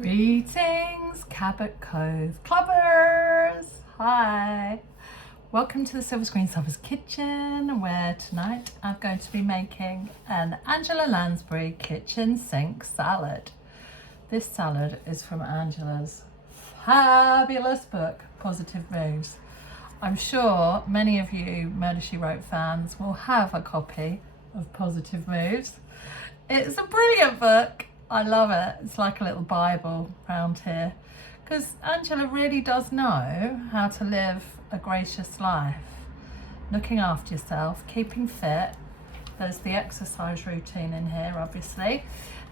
Greetings, Cabot Cove Clubbers! Hi! Welcome to the Silver Screen Silver's Kitchen, where tonight I'm going to be making an Angela Lansbury kitchen sink salad. This salad is from Angela's fabulous book, Positive Moves. I'm sure many of you Murder, She Wrote fans will have a copy of Positive Moves. It's a brilliant book. I love it. It's like a little Bible around here because Angela really does know how to live a gracious life, looking after yourself, keeping fit. There's the exercise routine in here, obviously.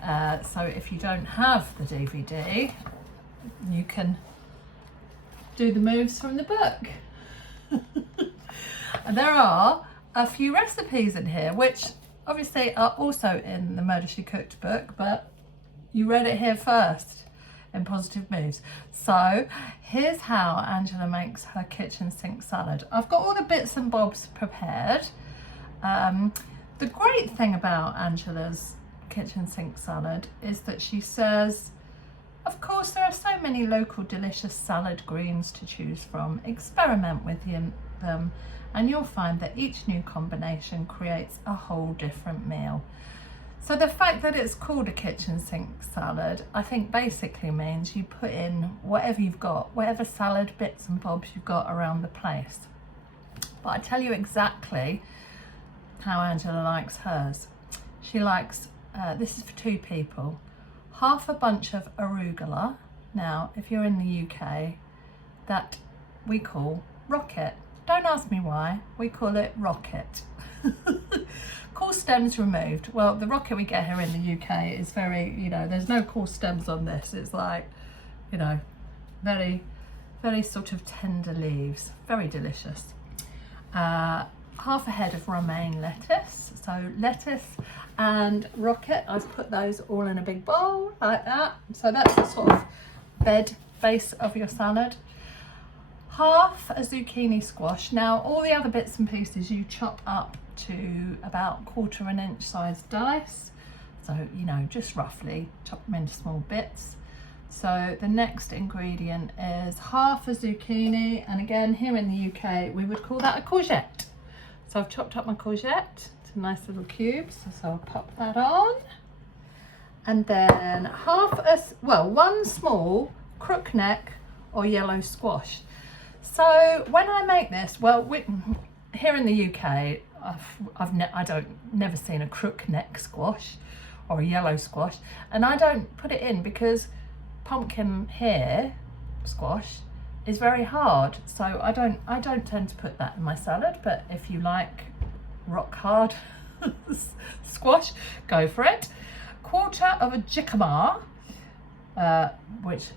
So if you don't have the DVD, you can do the moves from the book. And there are a few recipes in here, which obviously are also in the Murder, She Cooked book, but you read it here first in Positive Moves. So here's how Angela makes her kitchen sink salad. I've got all the bits and bobs prepared. The great thing about Angela's kitchen sink salad is that she says, of course, there are so many local delicious salad greens to choose from. Experiment with them and you'll find that each new combination creates a whole different meal. So the fact that it's called a kitchen sink salad, I think basically means you put in whatever you've got, whatever salad bits and bobs you've got around the place. But I tell you exactly how Angela likes hers. She likes, this is for 2 people, half a bunch of arugula. Now, if you're in the UK, that we call rocket. Don't ask me why, we call it rocket. Cool stems removed. Well, the rocket we get here in the UK is very, there's no cool stems on this. It's like, very, very sort of tender leaves. Very delicious. Half a head of romaine lettuce. So lettuce and rocket, I've put those all in a big bowl like that. So that's the sort of base of your salad. Half a zucchini squash. Now all the other bits and pieces you chop up to about 1/4 inch sized dice. So, just roughly chop them into small bits. So the next ingredient is half a zucchini. And again, here in the UK, we would call that a courgette. So I've chopped up my courgette to nice little cubes. So I'll pop that on. And then one small crookneck or yellow squash. So when I make this, here in the UK, I've never seen a crookneck squash or a yellow squash, and I don't put it in because pumpkin hair squash is very hard. So I don't tend to put that in my salad. But if you like rock hard squash, go for it. 1/4 of a jicama, which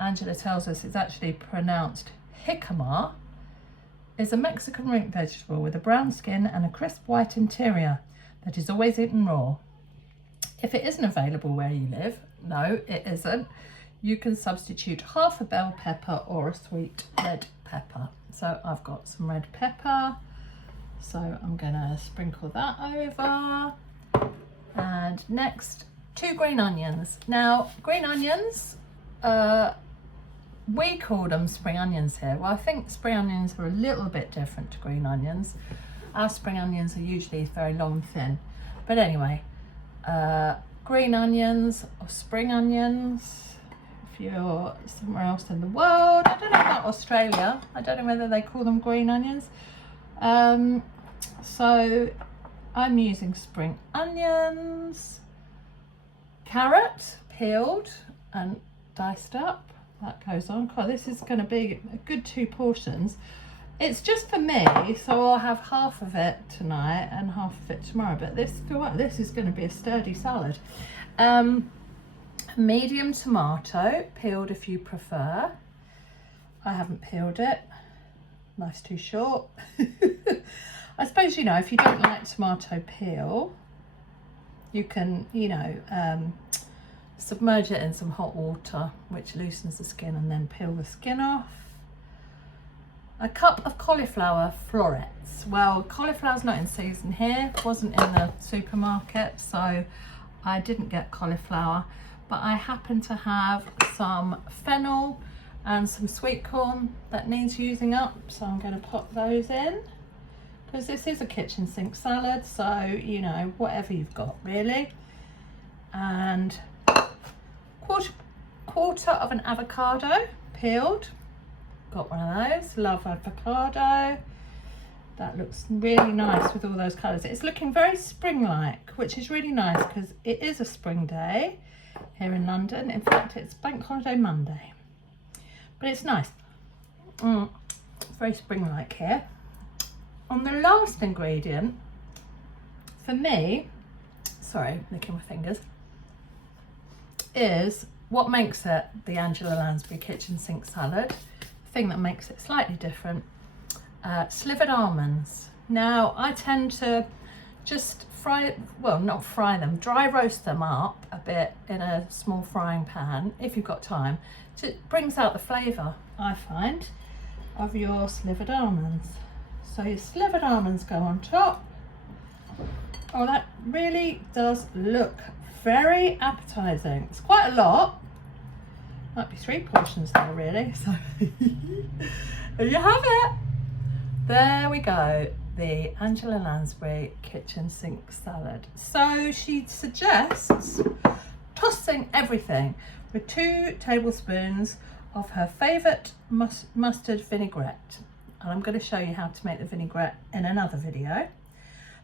Angela tells us is actually pronounced jicama, is a Mexican root vegetable with a brown skin and a crisp white interior that is always eaten raw. If it isn't available where you live, no, it isn't, you can substitute half a bell pepper or a sweet red pepper. So I've got some red pepper, so I'm gonna sprinkle that over. And next, 2 green onions. Now, green onions, we call them spring onions here. Well, I think spring onions are a little bit different to green onions. Our spring onions are usually very long and thin. But anyway, green onions or spring onions, if you're somewhere else in the world, I don't know about Australia, I don't know whether they call them green onions. So I'm using spring onions, carrot, peeled and diced up. That goes on. God, this is going to be a good 2 portions. It's just for me, so I'll have half of it tonight and half of it tomorrow. But this is going to be a sturdy salad. Medium tomato, peeled if you prefer. I haven't peeled it. Life's too short. I suppose, if you don't like tomato peel, you can, submerge it in some hot water, which loosens the skin, and then peel the skin off. A cup of cauliflower florets. Well, cauliflower's not in season here, wasn't in the supermarket, so I didn't get cauliflower. but I happen to have some fennel and some sweet corn that needs using up, so I'm going to pop those in, because this is a kitchen sink salad, so you know, whatever you've got really. And quarter of an avocado peeled, got one of those, love avocado. That looks really nice with all those colours. It's looking very spring-like, which is really nice because it is a spring day here in London. In fact, it's Bank Holiday Monday, but it's nice. Very spring-like here. On the last ingredient, for me, sorry, licking my fingers, is what makes it the Angela Lansbury kitchen sink salad. The thing that makes it slightly different. Slivered almonds. Now I tend to just dry roast them up a bit in a small frying pan if you've got time. It brings out the flavour, I find, of your slivered almonds. So your slivered almonds go on top. Oh, that really does look very appetizing. It's quite a lot. Might be 3 portions there really. So there you have it. There we go, the Angela Lansbury kitchen sink salad. So she suggests tossing everything with 2 tablespoons of her favourite mustard vinaigrette. And I'm going to show you how to make the vinaigrette in another video.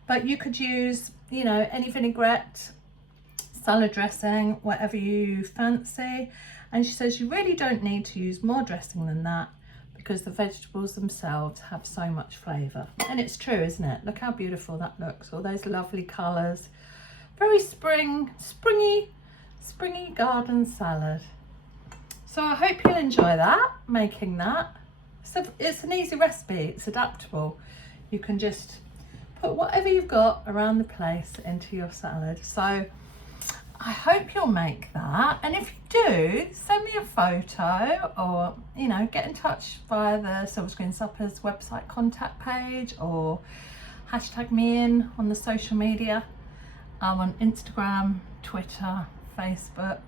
But you could use, you know, any vinaigrette, salad dressing, whatever you fancy. And she says you really don't need to use more dressing than that, because the vegetables themselves have so much flavour. And it's true, isn't it? Look how beautiful that looks, all those lovely colours. Very springy garden salad. So I hope you'll enjoy that, making that. So it's an easy recipe, it's adaptable. You can just put whatever you've got around the place into your salad. So I hope you'll make that, and if you do, send me a photo, or you know, get in touch via the Silver Screen Suppers website contact page, or hashtag me in on the social media. I'm on Instagram, Twitter, Facebook.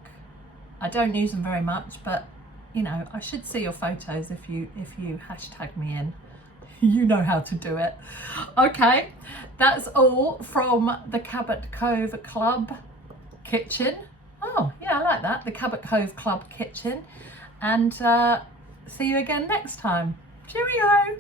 I don't use them very much, but you know, I should see your photos if you hashtag me in. You know how to do it. Okay, that's all from the Cabot Cove Club kitchen. Oh yeah, I like that, the Cabot Cove Club kitchen. And see you again next time. Cheerio.